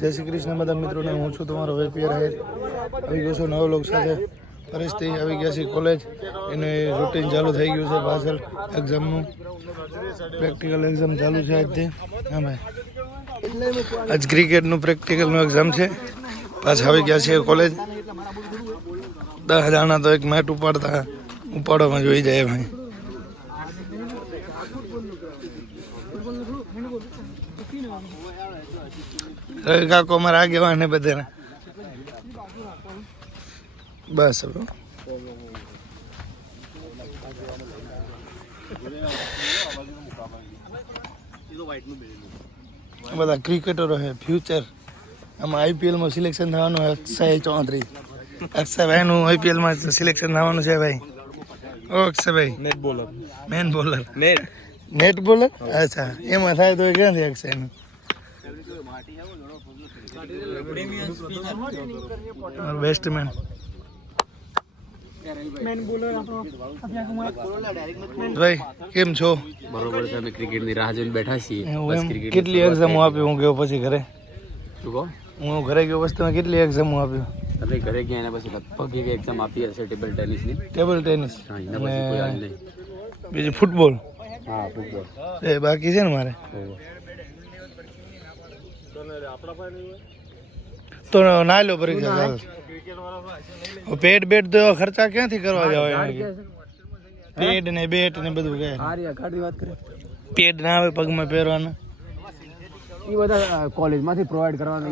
જય શ્રી કૃષ્ણ બધા મિત્રોને, હું છું તમારો વેપીઆર હેર. આવી ગયો છું નવા લોક સાથે. પરિસ્થિતિ આવી ગયા છે કોલેજ, એને રૂટીન ચાલુ થઈ ગયું છે. પાછળ એક્ઝામનું પ્રેક્ટિકલ એક્ઝામ ચાલુ છે આજથી. હા ભાઈ, આજ ક્રિકેટનું પ્રેક્ટિકલનું એક્ઝામ છે. પાછા આવી ગયા છે કોલેજ. 10 જણા તો એક મેટ ઉપાડવામાં જોઈ જાય ભાઈ. રવિ કાકો અમારા આગેવાન ને બધા બસ બધા ક્રિકેટરો છે ફ્યુચર. આમાં આઈપીએલમાં સિલેક્શન થવાનું છે. અક્ષય ચૌધરી, અક્ષયભાઈનું આઈપીએલમાં સિલેક્શન થવાનું છે ભાઈ. ઓ Akshaybhai, main bowler net bowler. અચ્છા, એમાં થાય તો ક્યાંથી અક્ષયનું બેસ્ટમેન ભાઈ. કેમ છો? બરોબર છે. અમે ક્રિકેટની રાહ જોઈને બેઠા છીએ. કેટલી એક્ઝામો આપી હું ગયો પછી ઘરે? શું કહો? હું ઘરે ગયો પછી તમે કેટલી એક્ઝામો આપી? આપણે ઘરે ગયા એના પછી લગભગ એક એક્ઝામ આપી હશે ટેબલ ટેનિસની. ટેબલ ટેનિસ હા, એના પછી કોઈ આજ નહીં. બીજું ફૂટબોલ. હા, ફૂટબોલ એ બાકી છે ને મારે. તો ના લો પરીક્ષા. પેટ બેટ તો ખર્ચા ક્યાંથી કરવા જાવ? પેડ ને બેટ ને બધું કહે. પેડ ના આવે પગમાં પહેરવાના, એ બધા કોલેજમાંથી પ્રોવાઈડ કરવાના,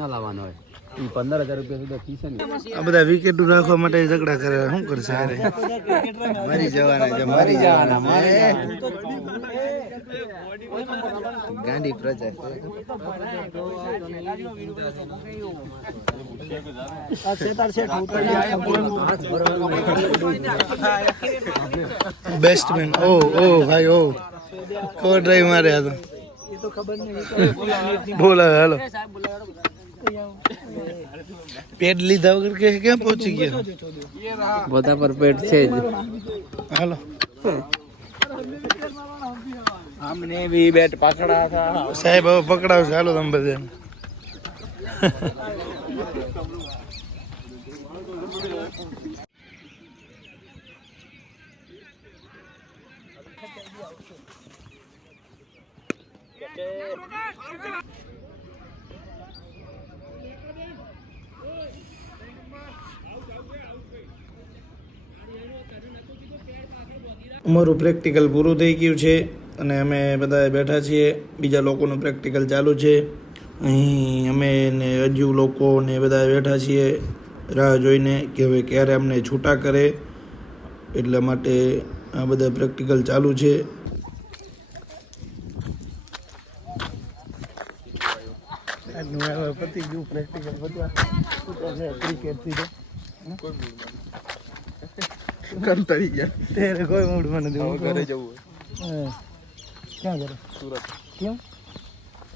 ના લાવવાનો હોય. એ 15,000 રૂપિયા સુધી ફીસ છે ને. આ બધા વિકેટ રાખવા માટે ઝઘડા કરે. શું કરશે? મરી જવાના ગાંડી પ્રજા. બેસ્ટમેન. ઓ ભાઈ, ઓ કવર ડ્રાઈવ મારે હતો. બોલાવે હાલો. પેડ લીધા વગર કે ક્યાં પહોંચી ગયા? બધા પર પેટ છે જ. હાલો, અમને બી બેટ પકડા હતા સાહેબ. હવે પકડાવશે. હાલો તમે બધા. અમારું પ્રેક્ટિકલ પૂરું થઈ ગયું છે અને અમે બધા બેઠા છીએ. બીજા લોકોનું પ્રેક્ટિકલ ચાલુ છે. અહીં અમે ને હજુ લોકો ને બધા બેઠા છીએ રાહ જોઈને કે હવે ક્યારે અમને છૂટા કરે. એટલા માટે આ બધા પ્રેક્ટિકલ ચાલુ છે. પતી ગયું પ્રેક્ટિકલ. બધા ક્રિકેટથી કંટાળી ગયા. તેરે કોઈ મૂડમાં નથી. ઘરે જવું હોય. ક્યાં ઘરે? સુરત. કેમ?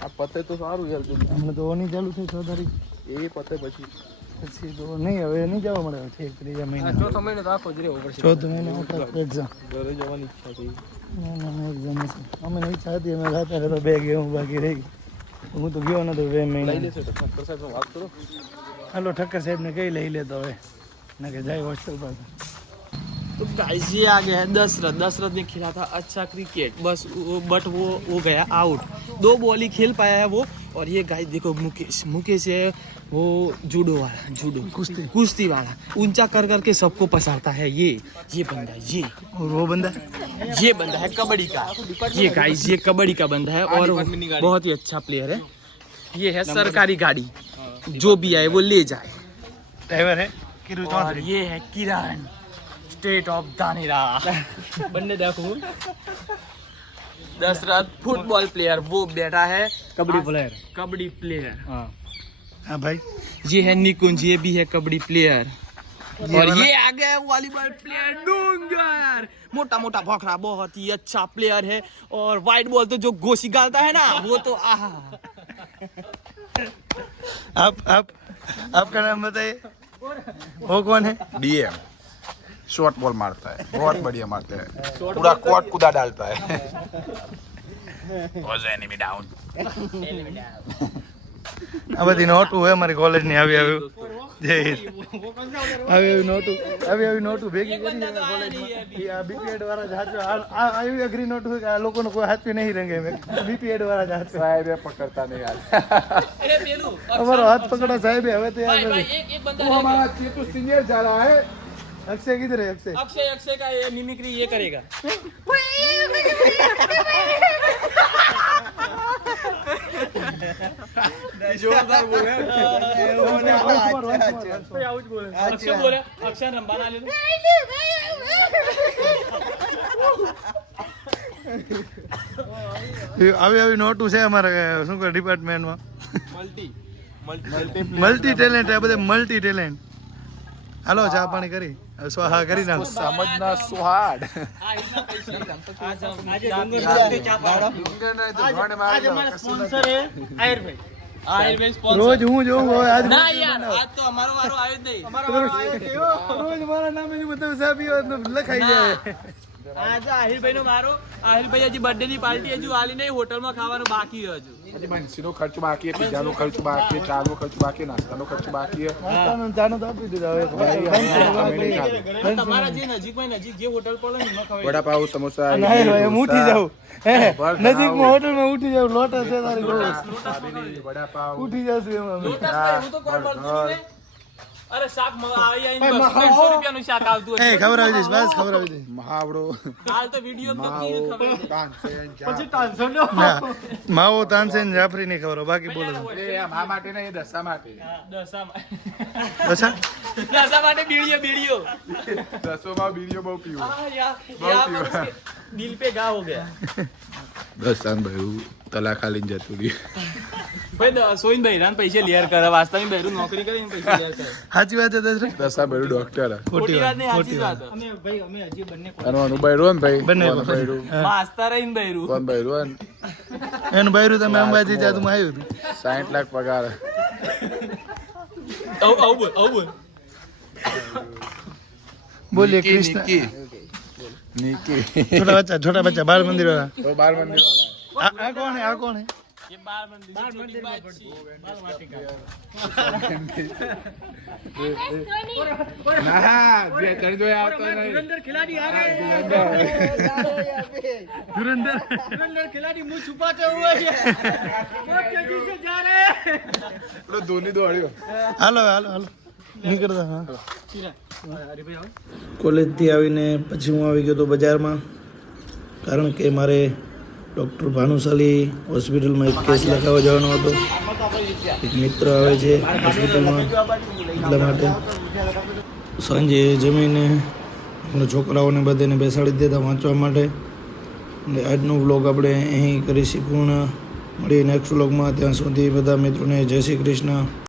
આ પતે તો સારું યાર. હમણાં તો નહીં ચાલુ થઈ 6 તારીખ. એ પતે પછી તો નહીં. હવે નહીં જવા મળે. છે 3 મહિના. ચોથો મહિનો તો આખો જ રહેવો પડશે. ચોથો મહિનો એક્ઝામ. ઘરે જવાની ઈચ્છા હતી. ના એક્ઝામ છે. અમે ઈચ્છા હતી. અમે જાતા હતા. 2 ગેમ બાકી રહી. હું તો ગયો નતો 2 મહિના. લઈ લેશે ઠક્કર સાહેબ વાત કરો. હાલો, ઠક્કર સાહેબને કઈ લઈ લેતો હવે ના કે જાય હોસ્ટેલ પર. तो गाइस ये आ गया है दशरथ ने खेला था अच्छा क्रिकेट, बस बट वो गया आउट. 2 बॉल ही खेल पाया है वो. और ये गाइस देखो मुकेश है वो जूडो कुश्ती वाला ऊंचा कर करके सबको पसारता है. ये बंदा ये और वो बंदा है कबड्डी का. ये गाइस ये कबड्डी का बंदा है और बहुत ही अच्छा प्लेयर है. ये है सरकारी गाड़ी, जो भी आए वो ले जाए. ड्राइवर है किरू और ये है किरण स्टेट ऑफ दानेरा. बन्ने देखो दशरथ फुटबॉल प्लेयर वो बैठा है. कबड्डी प्लेयर हाँ भाई. ये है निकुंज, ये भी है कबड्डी प्लेयर. और ये आ गया वॉलीबॉल प्लेयर डूंगर. मोटा मोटा भोखरा, बहुत ही अच्छा प्लेयर है. और वाइट बॉल तो जो गोशी गालता है ना वो तो आपका नाम बताइए. वो कौन है? डीएम शॉर्ट बॉल मारता है, बहुत बढ़िया मारता है, पूरा कोर्ट कुदा डालता है. Was enemy down. આ બધી નોટું હોય અમારી કોલેજની આવી આવ્યું જય હિન્દ આવી નોટું ભેગી કરી કોલેજમાં આ બીપીએડ વાળા જ હાચો આવી અઘરી નોટ હોય કે આ લોકોનો કોઈ હાથવી નહીં રંગે બીપીએડ વાળા જ હાથ સાહેબ પકડતા નહીં યાર અમારો હાથ પકડો સાહેબ હવે તો યાર हमारा चीटू सीनियर जा रहा है अक्षय किधर है अक्षय अक्षय का ये मिमिक्री ये करेगा जोरदार बोले अक्षय बोले अक्षय रंबाना ले આવી નોટું છે અમારા શું કહે ડિપાર્ટમેન્ટમાં મલ્ટી ટેલેન્ટ આ બધે મલ્ટી ટેલેન્ટ હાલો ચા પાણી કરી સ્વાહા કરી નાખો समझना सुहाड़ રોજ હું જોઉં હવે આજ ના યાર આજ તો અમારો વારો આવ્યો જ નહીં રોજ મારા નામે જ બધું સાબી લખાઈ જાય આજે આહિરભાઈ નો મારો આહિરભાઈ હજી બર્થડે ની પાર્ટી હજુ આલી નહીં હોટલમાં ખાવાનું બાકી છે હજુ હજી બંસીનો ખર્ચ બાકી છે, પીઝાનો ખર્ચ બાકી છે, ચાનો ખર્ચ બાકી, નાસ્તાનો ખર્ચ બાકી છે. ચાનો તો આપી દીધો હવે તમારા જે નજીકમાં નજીક જે હોટલ પડે ને એમાં ખવાય વડાપાવ, સમોસા, નહીં ભાઈ હું ઉઠી જાઉં નજીકમાં હોટલમાં ઉઠી જાઉં લોટસ છે તારી વડાપાવ ઉઠી જશું એમાં અમે. લોટસ ભાઈ હું તો કોઈ મળતું નહીં રે. અરે શાક આવી આવીને 200 રૂપિયાનું શાક આવતું એ ખબર આવી જઈશ બસ ખબર આવી જઈશ મહાવડો, હાલ તો વિડીયો તો કી ખબર તાનસેન, ના માવો તાનસેન જાફરી ની ખબર હોય, બાકી બોલો એ મા માટે ને એ દશા માટે, દશા દસા માટે બીડીઓ દસોમાં બીડીઓ બહુ પીવું. દિલ પે ઘા હો ગયા દશાન ભાઈ તલા ખાલી જતું રહ્યું. ભાઈ સોઈનભાઈ રાન પૈસે લેર કરે વાસ્તવિક બહેરું નોકરી કરીને પૈસે લેર કરે સાચી વાત છે દશરથ દશા ભાઈ ડોક્ટર ખોટી વાત નહીં સાચી વાત અનવાનું બૈરું ને ભાઈ બંને કોણ બૈરું, માસ્તર રહીને બહેરું કોણ બૈરું એનું બૈરું તમે અંબાજી જાદુમાં આવ્યું હતું 60 લાખ પગાર. આવું બોલ બોલીએ કૃષ્ણ નિકી छोटा बच्चा बाल मंदिर वाला તો 12 મંદિર आ कौन है ये बाल मंदिर ના જે તણ જોયા આવતો નહીં. धुरंधर खिलाड़ी आ रहे हैं धुरंधर खिलाड़ी मुंह छुपाते हुए बहुत तेजी से जा रहे हैं પેલો ધોની દોડ્યો. હાલો હાલો હાલો નીકળતા હા કોલેજથી આવીને પછી હું આવી ગયો તો બજારમાં, કારણ કે મારે ડૉક્ટર ભાનુશાલી હોસ્પિટલમાં એક કેસ લખાવવા જવાનો હતો. એક મિત્ર આવે છે હોસ્પિટલમાં, એટલા માટે સાંજે જમીને આપણે છોકરાઓને બધાને બેસાડી દેતા વાંચવા માટે. એટલે આજનો વ્લોગ આપણે અહીં કરીશું પૂર્ણ. મળીએ નેક્સ્ટ વ્લોગમાં. ત્યાં સુધી બધા મિત્રોને જય શ્રી કૃષ્ણ.